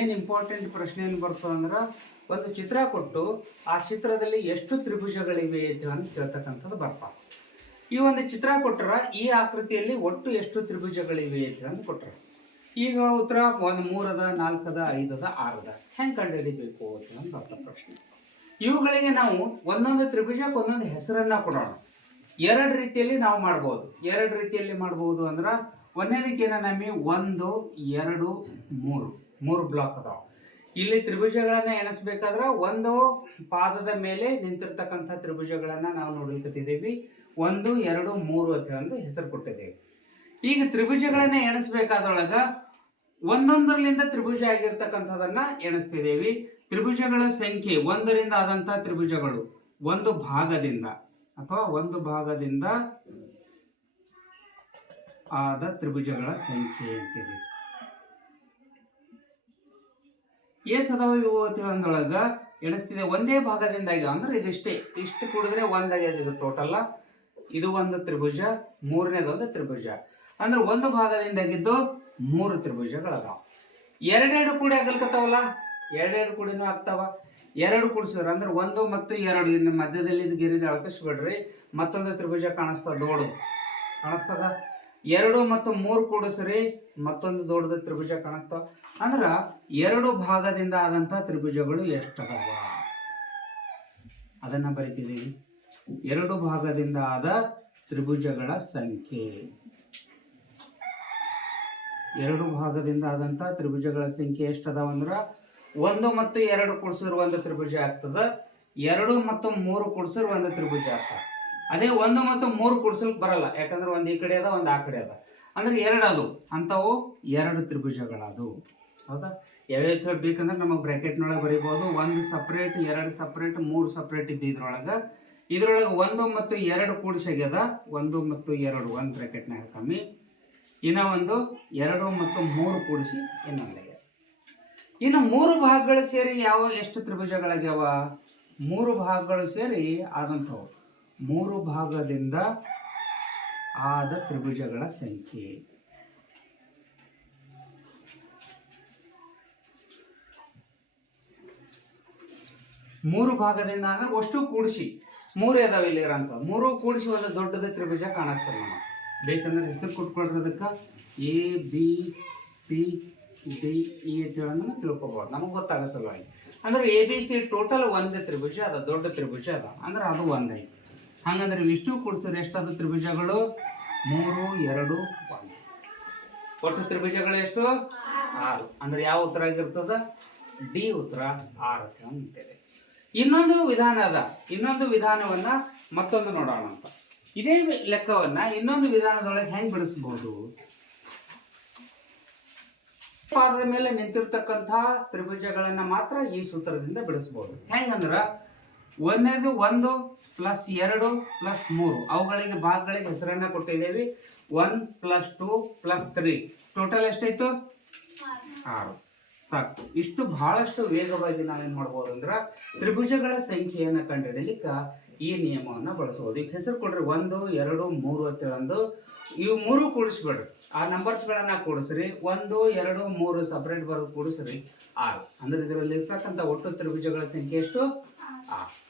Main important ಪ್ರಶ್ನೆ ಏನು ಬರ್ತದೆ ಅಂದ್ರೆ ಒಂದು ಚಿತ್ರ ಕೊಟ್ಟು ಆ ಚಿತ್ರದಲ್ಲಿ ಎಷ್ಟು ತ್ರಿಭುಜಗಳಿವೆ ಅಂತ ಕೇಳ್ತಕ್ಕಂಥದ್ದು ಬರ್ತಾವೆ. ಈ ಒಂದು ಚಿತ್ರ ಕೊಟ್ಟರೆ ಈ ಆಕೃತಿಯಲ್ಲಿ ಒಟ್ಟು ಎಷ್ಟು ತ್ರಿಭುಜಗಳಿವೆ ಅಂತ ಕೊಟ್ಟರೆ ಈಗ ಉತ್ತರ ಒಂದು 3 ಅದ 4 ಅದ 5 ಅದ 6 ಅದ ಹೆಂಗೆ ಕಂಡುಹಿಡಿಬೇಕು ಅಂತ ಬರ್ತಾ ಪ್ರಶ್ನೆ. ಇವುಗಳಿಗೆ ನಾವು ಒಂದೊಂದು ತ್ರಿಭುಜಕ್ಕೆ ಒಂದೊಂದು ಹೆಸರನ್ನ ಕೊಡೋಣ. ಎರಡು ರೀತಿಯಲ್ಲಿ ನಾವು ಮಾಡ್ಬೋದು. ಎರಡು ರೀತಿಯಲ್ಲಿ ಮಾಡ್ಬೋದು ಅಂದ್ರೆ ಒಂದನೇದಕ್ಕೆ ಏನ ನಮಗೆ 1 2 3 ಬ್ಲಾಕ್ ಅದಾವ. ಇಲ್ಲಿ ತ್ರಿಭುಜಗಳನ್ನ ಎಣಿಸ್ಬೇಕಾದ್ರೆ ಒಂದು ಪಾದದ ಮೇಲೆ ನಿಂತಿರ್ತಕ್ಕಂಥ ತ್ರಿಭುಜಗಳನ್ನ ನಾವು ನೋಡ್ಲಿಕ್ಕತ್ತಿದ್ದೀವಿ. 1 2 3 ಅಂತ ಹೇಳಿ ಹೆಸರು ಕೊಟ್ಟಿದ್ದೇವೆ. ಈಗ ತ್ರಿಭುಜಗಳನ್ನ ಎಣಿಸ್ಬೇಕಾದ್ರೊಳಗ ಒಂದೊಂದರಲ್ಲಿಂದ ತ್ರಿಭುಜ ಆಗಿರ್ತಕ್ಕಂಥದನ್ನ ಎಣಿಸ್ತಿದ್ದೇವೆ. ತ್ರಿಭುಜಗಳ ಸಂಖ್ಯೆ 1ರಿಂದ ಆದಂತಹ ತ್ರಿಭುಜಗಳು ಒಂದು ಭಾಗದಿಂದ ಅಥವಾ ಒಂದು ಭಾಗದಿಂದ ಆದ ತ್ರಿಭುಜಗಳ ಸಂಖ್ಯೆ ಅಂತಿದೆ. ಸದಾವ ಇವು ಅಂದೊಳಗ ಎಣಿಸ್ತಿದೆ ಒಂದೇ ಭಾಗದಿಂದಾಗಿ ಅಂದ್ರೆ ಇದಿಷ್ಟೇ, ಇಷ್ಟು ಕೂಡಿದ್ರೆ ಒಂದಾಗ್ಯದ ಟೋಟಲ್. ಇದು ಒಂದು ತ್ರಿಭುಜ, ಮೂರನೇದೊಂದು ತ್ರಿಭುಜ ಅಂದ್ರೆ ಒಂದು ಭಾಗದಿಂದಾಗಿದ್ದು 3 ತ್ರಿಭುಜಗಳದಾವ. ಎರಡೆರಡು ಕೂಡಿ ಆಗಲ್ಕತ್ತಾವಲ್ಲ, ಎರಡೆರಡು ಕೂಡಿನೂ ಆಗ್ತಾವ. ಎರಡು ಕೂಡಿಸಿದ್ರೆ ಅಂದ್ರೆ 1 ಮತ್ತು 2 ಇನ್ನು ಮಧ್ಯದಲ್ಲಿ ಇದು ಗಿರಿದ ಅಳಕಿಸ್ಬಿಡ್ರಿ, ಮತ್ತೊಂದು ತ್ರಿಭುಜ ಕಾಣಿಸ್ತದ, ದೊಡ್ಡದು ಕಾಣಿಸ್ತದ. 2 ಮತ್ತು 3 ಕೂಡಿಸ್ರಿ, ಮತ್ತೊಂದು ದೊಡ್ಡದು ತ್ರಿಭುಜ ಕಾಣಿಸ್ತಾವ. ಅಂದ್ರ 2 ಭಾಗದಿಂದ ಆದಂತ ತ್ರಿಭುಜಗಳು ಎಷ್ಟದಾವ ಅದನ್ನ ಬರಿತಿದ್ದೀವಿ. 2 ಭಾಗದಿಂದ ಆದ ತ್ರಿಭುಜಗಳ ಸಂಖ್ಯೆ. 2 ಭಾಗದಿಂದ ಆದಂತ ತ್ರಿಭುಜಗಳ ಸಂಖ್ಯೆ ಎಷ್ಟದಾವ ಅಂದ್ರ 1 ಮತ್ತು 2 ಕೂಡಿಸಿದ್ರೆ ಒಂದು ತ್ರಿಭುಜ ಆಗ್ತದ, 2 ಮತ್ತು 3 ಕೂಡಿಸಿದ್ರೆ ಒಂದು ತ್ರಿಭುಜ ಆಗ್ತದ. ಅದೇ 1 ಮತ್ತು 3 ಕೂಡಿಸ್ಲಿಕ್ಕೆ ಬರಲ್ಲ, ಯಾಕಂದ್ರೆ ಒಂದು ಈ ಕಡೆ ಅದ ಒಂದು ಆ ಕಡೆ ಅದ. ಅಂದ್ರೆ 2 ಅದು ಅಂಥವು 2 ತ್ರಿಭುಜಗಳದು. ಹೌದಾ? ಯಾವ್ಯಾವ ಬೇಕಂದ್ರೆ ನಮಗೆ ಬ್ರಾಕೆಟ್ನೊಳಗೆ ಬರೀಬಹುದು. 1 ಸಪ್ರೇಟ್, 2 ಸಪ್ರೇಟ್, 3 ಸಪ್ರೇಟ್ ಇದ್ದು ಇದ್ರೊಳಗೆ 1 ಮತ್ತು 2 ಕೂಡಿಸಾಗ್ಯದ. 1 ಮತ್ತು 2 ಒಂದು ಬ್ರಾಕೆಟ್ನಾಗ ಕಮ್ಮಿ, ಇನ್ನ ಒಂದು 2 ಮತ್ತು 3 ಕೂಡಿಸಿ ಇನ್ನೊಂದಾಗ್ಯದ. ಇನ್ನು 3 ಭಾಗಗಳು ಸೇರಿ ಎಷ್ಟು ತ್ರಿಭುಜಗಳಾಗ್ಯಾವ? 3 ಭಾಗಗಳು ಸೇರಿ ಆದಂಥವು 3 ಭಾಗದಿಂದ ಆದ ತ್ರಿಭುಜಗಳ ಸಂಖ್ಯೆ. ಮೂರು ಭಾಗದಿಂದ ಅಂದ್ರೆ ಅಷ್ಟು ಕೂಡಿಸಿ 3 ಅದಾವ ಇಲ್ಲಿ ಇರೋಂಥ 3 ಕೂಡಿಸಿ ಒಂದು ದೊಡ್ಡದ ತ್ರಿಭುಜ ಕಾಣಿಸ್ತದೆ. ನಾವು ಬೇಕಂದ್ರೆ ಹೆಸರು ಕೊಟ್ಕೊಳ್ರೋದಕ್ಕೆ ABC DE ಅಂತ ಹೇಳೋದನ್ನ ತಿಳ್ಕೊಬೋದು, ನಮಗೆ ಗೊತ್ತಾಗೋ ಸಲುವಾಗಿ. ಅಂದ್ರೆ ABC ಟೋಟಲ್ ಒಂದು ತ್ರಿಭುಜ ಅದ, ದೊಡ್ಡ ತ್ರಿಭುಜ ಅದ, ಅಂದ್ರೆ ಅದು ಒಂದೈತಿ. ಹಂಗಂದ್ರೆ ಇಷ್ಟು ಕೂಡಿಸಿದ್ರೆ ಎಷ್ಟಾದ ತ್ರಿಭುಜಗಳು? 3 2 1. ಒಟ್ಟು ತ್ರಿಭುಜಗಳು ಎಷ್ಟು? 6. ಅಂದ್ರೆ ಯಾವ ಉತ್ತರ ಆಗಿರ್ತದ? ಡಿ ಉತ್ತರ 6 ಅಂತ ಅಂತೇವೆ. ಇನ್ನೊಂದು ವಿಧಾನ ಅದ, ಇನ್ನೊಂದು ವಿಧಾನವನ್ನ ಮತ್ತೊಂದು ನೋಡೋಣ ಅಂತ. ಇದೇ ಲೆಕ್ಕವನ್ನ ಇನ್ನೊಂದು ವಿಧಾನದೊಳಗೆ ಹೆಂಗ್ ಬಿಡಿಸಬಹುದು? ಪಾದದ ಮೇಲೆ ನಿಂತಿರ್ತಕ್ಕಂತಹ ತ್ರಿಭುಜಗಳನ್ನ ಮಾತ್ರ ಈ ಸೂತ್ರದಿಂದ ಬಿಡಿಸಬಹುದು. ಹೆಂಗಂದ್ರ 1 1 ಪ್ಲಸ್ 2 ಪ್ಲಸ್ 3 ಅವುಗಳಿಗೆ ಭಾಗಗಳಿಗೆ ಹೆಸರನ್ನ ಕೊಟ್ಟಿದ್ದೇವೆ. 1 ಪ್ಲಸ್ 2 ಪ್ಲಸ್ 3 ಟೋಟಲ್ ಎಷ್ಟಾಯ್ತು? 6. ಸಾಕು. ಇಷ್ಟು ಬಹಳಷ್ಟು ವೇಗವಾಗಿ ನಾವೇನ್ ಮಾಡ್ಬೋದು ಅಂದ್ರೆ ತ್ರಿಭುಜಗಳ ಸಂಖ್ಯೆಯನ್ನು ಕಂಡುಹಿಡಿಯಲಿಕ್ಕೆ ಈ ನಿಯಮವನ್ನು ಬಳಸಬಹುದು. ಈಗ ಹೆಸರು ಕೊಡ್ರಿ 1 2 3 ಅಂತ ಹೇಳಂದು ಇವು 3 ಕೂಡಿಸ್ಬೇಡ್ರಿ, ಆ ನಂಬರ್ಸ್ಗಳನ್ನ ಕೂಡಿಸ್ರಿ. 1 2 3 ಸಪ್ರೇಟ್ ಬರೋದು ಕೂಡಿಸ್ರಿ 6. ಅಂದ್ರೆ ಇದರಲ್ಲಿ ಇರ್ತಕ್ಕಂಥ ಒಟ್ಟು ತ್ರಿಭುಜಗಳ ಸಂಖ್ಯೆ ಎಷ್ಟು? 6.